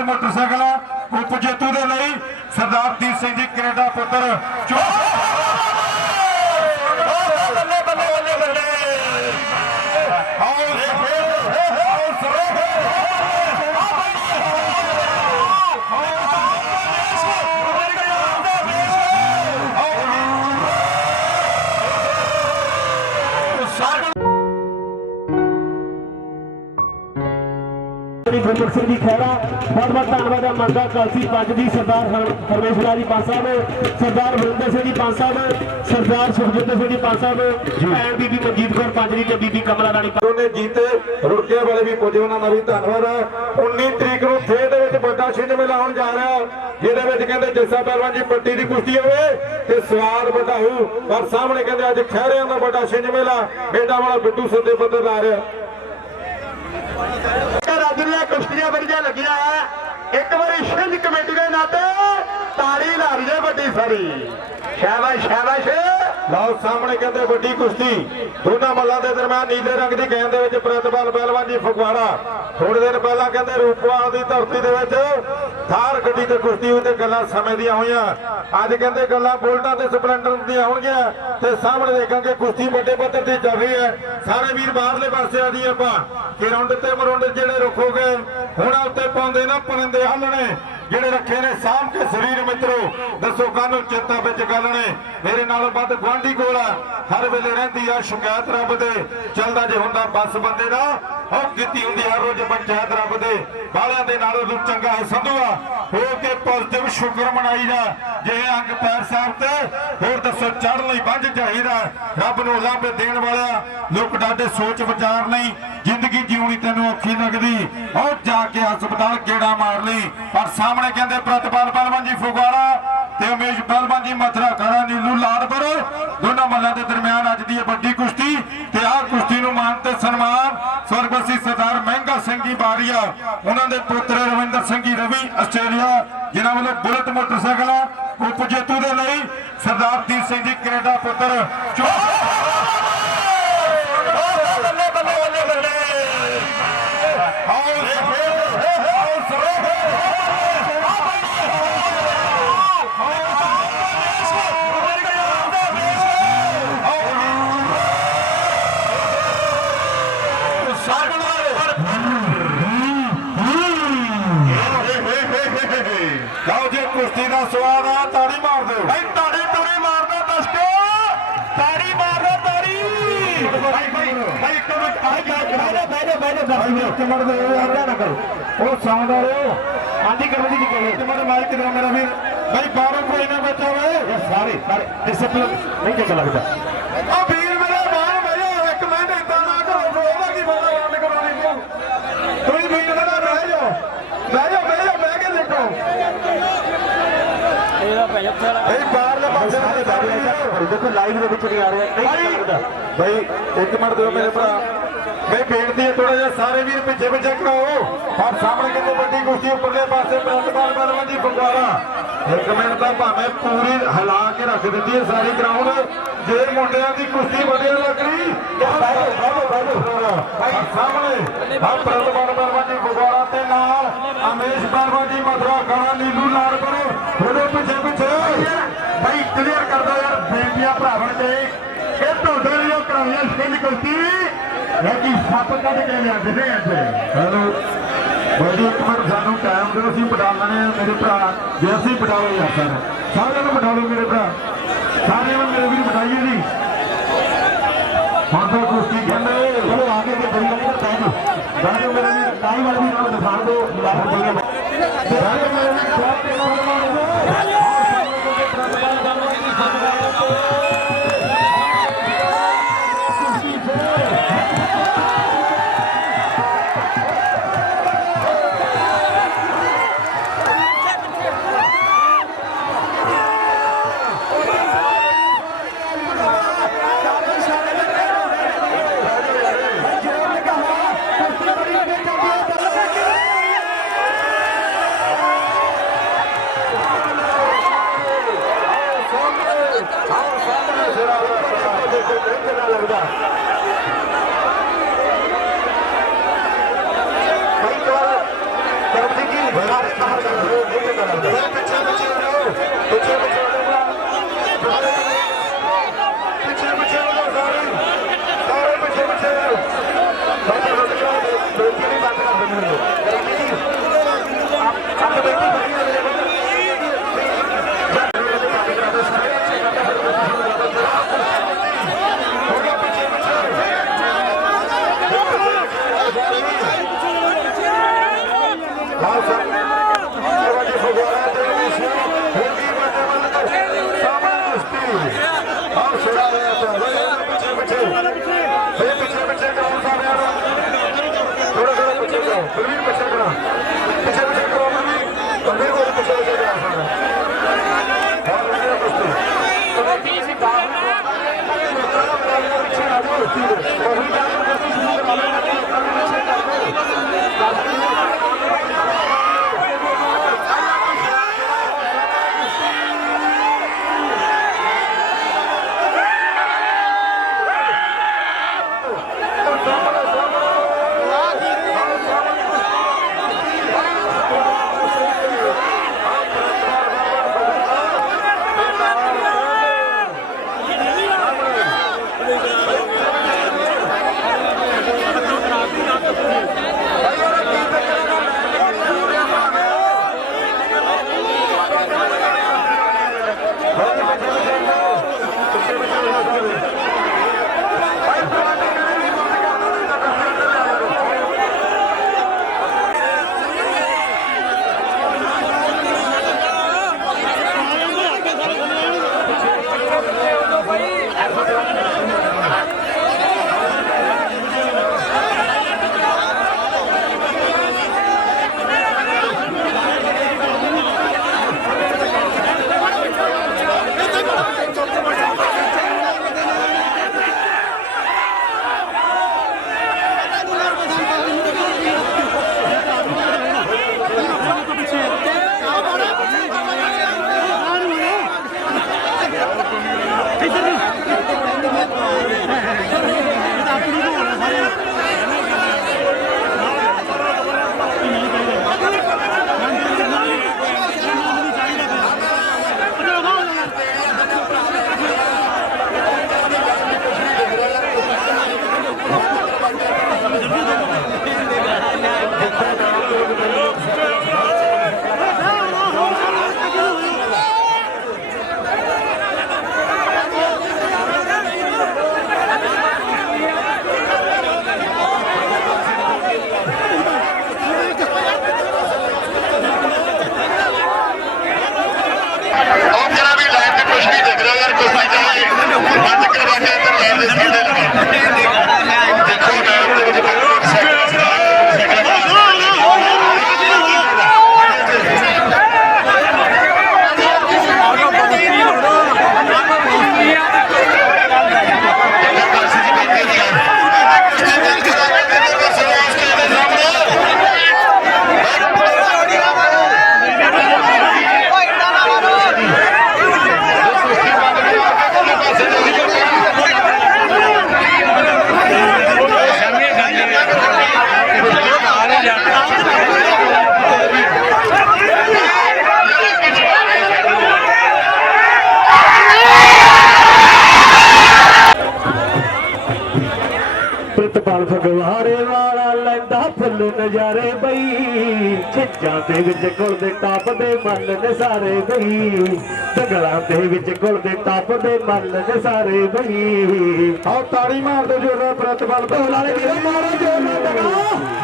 Motorcycle ਉਪ ਜੇਤੂ ਦੇ ਲਈ। ਸਰਦਾਰ ਦੀਪ ਸਿੰਘ ਜੀ ਕੈਨੇਡਾ ਪੁੱਤਰ। ਚੋ ਗੁਰਮੁਖ ਸਿੰਘ ਜੀ ਖਹਿਰਾ ਬਹੁਤ ਬਹੁਤ ਧੰਨਵਾਦ ਹੈ ਮੰਗਾ ਕਾਲਸੀ ਪੰਜ ਦੀ ਸਰਦਾਰ ਰਾਜ ਜੀ ਪੰਜ ਸਾਹਿਬ ਸਰਦਾਰ ਵਰਿੰਦਰ ਸਿੰਘ ਜੀ ਪੰਜ ਸਾਹਿਬ ਸਰਦਾਰ ਸੁਖਜਿੰਦਰ ਸਿੰਘ ਜੀ ਪੰਜ ਸਾਹਿਬ ਐਨ ਬੀਬੀ ਮਨਜੀਤ ਕੌਰ ਪੰਜ ਦੀ ਤੇ ਬੀਬੀ ਕਮਲਾ ਰਾਣੀ ਉਹਨੇ ਜੀਤੇ ਰੁੜਕੇ ਵਾਲੇ ਵੀ ਪੁੱਜੇ ਉਹਨਾਂ ਦਾ ਵੀ ਧੰਨਵਾਦ ਹੈ 19 ਤਰੀਕ ਨੂੰ ਖੇਡ ਦੇ ਵਿੱਚ ਵੱਡਾ ਛਿੰਝ ਮੇਲਾ ਹੋਣ ਜਾ ਰਿਹਾ ਜਿਹਦੇ ਵਿੱਚ ਕਹਿੰਦੇ ਜੱਸਾ ਪਹਿਲਵਾਨ ਜੀ ਪੱਟੀ ਦੀ ਕੁਸ਼ਤੀ ਹੋਵੇ ਤੇ ਸਵਾਦ ਵੱਡਾ ਹੋ ਪਰ ਸਾਹਮਣੇ ਕਹਿੰਦੇ ਅੱਜ ਖਹਿਰਿਆਂ ਦਾ ਵੱਡਾ ਛਿੰਝ ਮੇਲਾ ਏਡਾ ਵਾਲਾ ਬਿੱਟੂ ਸੱਦੇ ਪੱਤਰ ਲਾ ਰਿਹਾ। ਕੁਸ਼ਤੀਆਂ ਬੜੀਆਂ ਲੱਗੀਆਂ ਆ। ਇੱਕ ਵਾਰੀ ਛਿੰਝ ਕਮੇਟੀ ਦੇ ਨਾਤੇ ਤਾੜੀ ਲਾ ਰਹੀ ਹੈ ਵੱਡੀ ਸਾਰੀ। ਸ਼ਾਬਾਸ਼ ਸ਼ਾਬਾਸ਼। ਲਓ ਸਾਹਮਣੇ ਕਹਿੰਦੇ ਵੱਡੀ ਕੁਸ਼ਤੀ। ਦੋਨਾਂ ਮੱਲਾਂ ਦੇ ਦਰਮਿਆਨ ਨੀਲੇ ਰੰਗ ਦੀ ਗੇਂਦ ਦੇ ਵਿੱਚ ਪ੍ਰਿਤਪਾਲ ਪਹਿਲਵਾਨ ਜੀ ਫਗਵਾੜਾ। ਥੋੜੇ ਦਿਨ ਪਹਿਲਾਂ ਕਹਿੰਦੇ ਰੂਪਵਾਲ ਦੀ ਧਰਤੀ ਦੇ ਵਿੱਚ ਥਾਰ ਗੱਡੀ ਤੇ ਕੁਸ਼ਤੀ ਹੋਈ ਤੇ ਗੱਲਾਂ ਸਮੇਂ ਦੀਆਂ ਹੋਈਆਂ। ਅੱਜ ਕਹਿੰਦੇ ਗੱਲਾਂ ਬੋਲਟਾਂ ਤੇ ਸਪਲੈਂਡਰ ਦੀਆਂ ਹੋਣਗੀਆਂ ਤੇ ਸਾਹਮਣੇ ਦੇਖਾਂਗੇ ਕੁਸ਼ਤੀ ਵੱਡੇ ਪੱਧਰ ਤੇ ਚੱਲ ਰਹੀ ਹੈ। ਸਾਰੇ ਵੀਰ ਬਾਹਰਲੇ ਪਾਸੇ ਆ ਜੀ ਆਪਾਂ। ਕਿ ਰੌਂਡ ਤੇ ਮਰੁੰਡ ਜਿਹੜੇ ਰੁਕੋਗੇ ਹੁਣ ਉੱਤੇ ਪਾਉਂਦੇ ਨਾ ਪਰਿੰਦੇ ਹੱਲਣੇ। ਜਿਹੜੇ ਰੱਖੇ ਨੇ ਸਾਂਭ ਕੇ ਸਰੀਰ ਮਿੱਤਰੋ, ਦੱਸੋ ਕਾਹਨੂੰ ਚਿੰਤਾ ਵਿੱਚ ਗੱਲ ਨੇ? ਮੇਰੇ ਨਾਲ ਵੱਧ ਗੁਆਂਢੀ ਕੋਲ ਆ। ਹਰ ਵੇਲੇ ਰਹਿੰਦੀ ਆ ਸ਼ਿਕਾਇਤ ਰੱਬ ਦੇ। ਚੱਲਦਾ ਜੇ ਹੁੰਦਾ ਬਸ ਬੰਦੇ ਦਾ। ਉਹ ਕੀਤੀ ਹੁੰਦੀ ਹਰ ਰੋਜ਼ ਪੰਚਾਇਤ ਰੱਬ ਦੇ। ਬਾਲਿਆਂ ਦੇ ਨਾਲ ਤੂੰ ਚੰਗਾ ਹੈ ਸੰਧੂਆ ਹੋ ਕੇ ਪੋਜ਼ਿਟਿਵ ਸ਼ੁਕਰ ਮਨਾਈ ਜਾ ਜੇ ਅੰਗ ਪੈਰ ਸਾਹਿਬ ਤੇ, ਹੋਰ ਦੱਸੋ, ਚੜ੍ਹਨ ਲਈ ਵੱਜ ਚਾਹੀਦਾ ਰੱਬ ਨੂੰ ਲੱਭ ਦੇਣ ਵਾਲਾ ਲੋਕ ਡਾਡੇ ਸੋਚ ਵਿਚਾਰ ਨਹੀਂ ਜ਼ਿੰਦਗੀ ਜਿਉਣੀ ਤੈਨੂੰ ਔਖੀ ਲੱਗਦੀ। ਉਹ ਜਾ ਕੇ ਹਸਪਤਾਲ ਗੇੜਾ ਮਾਰ ਲਈ। ਪਰ ਸਾਹਮਣੇ ਕਹਿੰਦੇ, ਪ੍ਰਤਪਾਲ ਪਹਿਲਵਾਨ ਜੀ ਫੁਗਵਾੜਾ ਤੇ ਉਮੇਸ਼ ਪਹਿਲਵਾਨ ਜੀ ਮਥਰਾ ਖੜਾ ਨੀਲੂ ਲਾੜਪੁਰ ਦੋਨਾਂ ਮੱਲਾਂ ਦੇ ਦਰਮਿਆਨ ਅੱਜ ਦੀ ਇਹ ਵੱਡੀ ਕੁਸ਼ਤੀ ਤੇ ਆਹ ਕੁਸ਼ਤੀ ਨੂੰ ਮਾਨ ਤੇ ਸਨਮਾਨ ਸਵਰਗਵਾਸੀ ਸਰਦਾਰ ਮਹਿੰਗਾ ਸਿੰਘ ਜੀ ਬਾਰੀਆ ਉਹਨਾਂ ਦੇ ਪੁੱਤਰ ਰਵਿੰਦਰ ਸਿੰਘ ਜੀ ਰਵੀ, ਆਸਟ੍ਰੇਲੀਆ, ਜਿਨ੍ਹਾਂ ਵੱਲੋਂ ਬੁਲਟ ਮੋਟਰਸਾਈਕਲ ਉਪ ਜੇਤੂ ਦੇ ਲਈ ਸਰਦਾਰ ਦੀਪ ਸਿੰਘ ਜੀ ਕੈਨੇਡਾ ਪੁੱਤਰ ਚੋ ਬੱਲੇ ਬੱਲੇ ਬੱਲੇ ਬੱਲੇ ਆਓ ਆਓ ਲਓ ਜੇ ਕੁਸ਼ਤੀ ਦਾ ਸਵਾਦ ਆ ਤਾੜੀ ਮਾਰ ਦਿਓ ਭਾਈ ਤਾੜੀ ਤੂੜੀ ਮਾਰਦਾ ਦਸਕੋ ਤਾੜੀ ਮਾਰਦਾ ਤਾੜੀ ਭਾਈ ਭਾਈ ਭਾਈ ਇੱਕ ਮਿੰਟ ਆ ਜਾ ਜਾ ਬਹਿ ਜਾ ਭਾਈ ਇੱਕ ਮਿੰਟ ਦੇ ਯਾਰ ਨਾ ਕਰੋ ਉਹ ਸਾਊਂਡ ਰਿਹਾ ਹਾਂਜੀ ਕਰੋ ਜੀ ਕੀ ਇੱਕ ਮਿੰਟ ਮਾਈਕ ਦਿਓ ਮੇਰਾ ਵੀਰ ਭਾਈ ਬਾਹਰੋਂ ਕੋਈ ਨਾ ਬਚਾਵੇ ਇਹ ਸਾਰੇ ਸਾਰੇ ਡਿਸਪਲਿਨ ਨਹੀਂ ਚੰਗਾ ਲੱਗਦਾ ਆ ਵੀਰ ਮੇਰੇ ਬਾਹਰ ਬਹਿ ਜਾ ਇੱਕ ਮਿੰਟ ਇਦਾਂ ਨਾ ਕਰੋ ਉਹਦਾ ਕੀ ਫਾਇਦਾ ਬੰਦ ਕਰਾਉਣੀ ਤੂੰ ਤੁਸੀਂ ਵੀਰ ਮੇਰਾ ਇਹ ਬਾਹਰਲੇ ਪਾਸੇ ਨਾਲ ਬੈਠੇ ਦੇਖੋ ਲਾਈਵ ਦੇ ਵਿੱਚ ਨਹੀਂ ਆ ਰਿਹਾ ਨਹੀਂ ਲੱਗਦਾ ਭਾਈ ਇੱਕ ਮਿੰਟ ਦਿਓ ਮੇਰੇ ਭਰਾ। ਮੈਂ ਬੇਨਤੀ ਹੈ ਥੋੜਾ ਜਿਹਾ ਸਾਰੇ ਵੀਰ ਪਿੱਛੇ ਪਿੱਛੇ ਕਰਾਓ। ਪਰ ਸਾਹਮਣੇ ਕਿਤੇ ਵੱਡੀ ਕੁਸ਼ਤੀ ਉੱਪਰਲੇ ਪਾਸੇ ਪ੍ਰਿੰਸੀਪਲ ਬਲਵੰਤ ਜੀ ਫਗਵਾੜਾ ਇੱਕ ਮਿੰਟ ਤਾਂ ਭਾਵੇਂ ਪੂਰੀ ਹਿਲਾ ਕੇ ਰੱਖ ਦਿੱਤੀ ਹੈ ਸਾਰੀ ਗਰਾਊਂਡ ਜੇ ਮੁੰਡਿਆਂ ਦੀ ਕੁਸ਼ਤੀ ਵਧੀਆ ਲੱਗ ਰਹੀ ਸਾਹਮਣੇ ਜੀ ਤੇ ਨਾਲ ਅਮੇਸ਼ ਬਲਵੰਤ ਜੀ ਮਧਰਾ ਖਾਣਾ ਨੀਲੂ ਲਾੜਪੁਰ ਉਹਦੇ ਪਿੱਛੇ ਪਿੱਛੇ। ਭਾਈ ਕਲੀਅਰ ਕਰ ਦੋ ਯਾਰ ਬੇਟੀਆਂ ਭਰਾਵਣ ਤੇ। ਇਹ ਤੁਹਾਡੇ ਲਈ ਕਰਾਈਆਂ ਸਿੰਘ ਕੁਸ਼ਤੀ। ਸੱਪ ਕੱਢ ਕੇ ਲਿਆਂਦੇ ਨੇ ਅੱਜ। ਹੈਲੋ। ਬੜੀ ਇੱਕ ਮਿੰਟ ਸਾਨੂੰ ਟਾਈਮ ਦਿਓ, ਅਸੀਂ ਪਟਾ ਆ ਮੇਰੇ ਭਰਾ। ਜੇ ਅਸੀਂ ਪਟਾਓ ਯਾਰ ਸਰ, ਸਾਰਿਆਂ ਨੂੰ ਪਟਾ ਲਓ ਮੇਰੇ ਭਰਾ। ਸਾਰਿਆਂ ਨੂੰ ਮੇਰੇ ਵੀਰ ਪਟਾਈਏ ਜੀ। ਹੁਣ ਤਾਂ ਕੁਸ਼ਤੀ ਕਹਿੰਦੇ, ਚਲੋ ਆਗੇ ਤੇ ਬੜੀ ਲੱਗ ਟਾਈਮ ਗਾਣੇ ਮੇਰੇ ਵੀਰ ਟਾਈਮ ਵਾਲੀ ਨਾਲ ਦਿਖਾ ਦਿਓ। ਲੱਖ ਬੋਲੇ ਗਾਣੇ ਮੇਰੇ ਵੀਰ। ਪ੍ਰਿਤਪਾਲ ਫਗਵਾਰੇ ਵਾਲਾ ਲੈਂਦਾ ਫੁੱਲ ਨਜ਼ਾਰੇ ਬਈ। ਛਿੱਜਾਂ ਦੇ ਵਿੱਚ ਗੁਲ ਦੇ ਟੱਪ ਦੇ ਮੱਲ ਨੇ ਸਾਰੇ ਬਈ। ਤਗਲਾਂ ਦੇ ਵਿੱਚ ਗੁਲ ਦੇ ਟੱਪ ਦੇ ਮੱਲ ਨੇ ਸਾਰੇ ਬਈ। ਆਓ ਤਾੜੀ ਮਾਰ ਦੋ ਜੋਰ ਨਾਲ ਪ੍ਰਿਤਪਾਲ ਫਗਵਾਰੇ ਵੀਰੋ, ਮਾਰੋ ਜੋਰ ਨਾਲ ਤਗਲਾ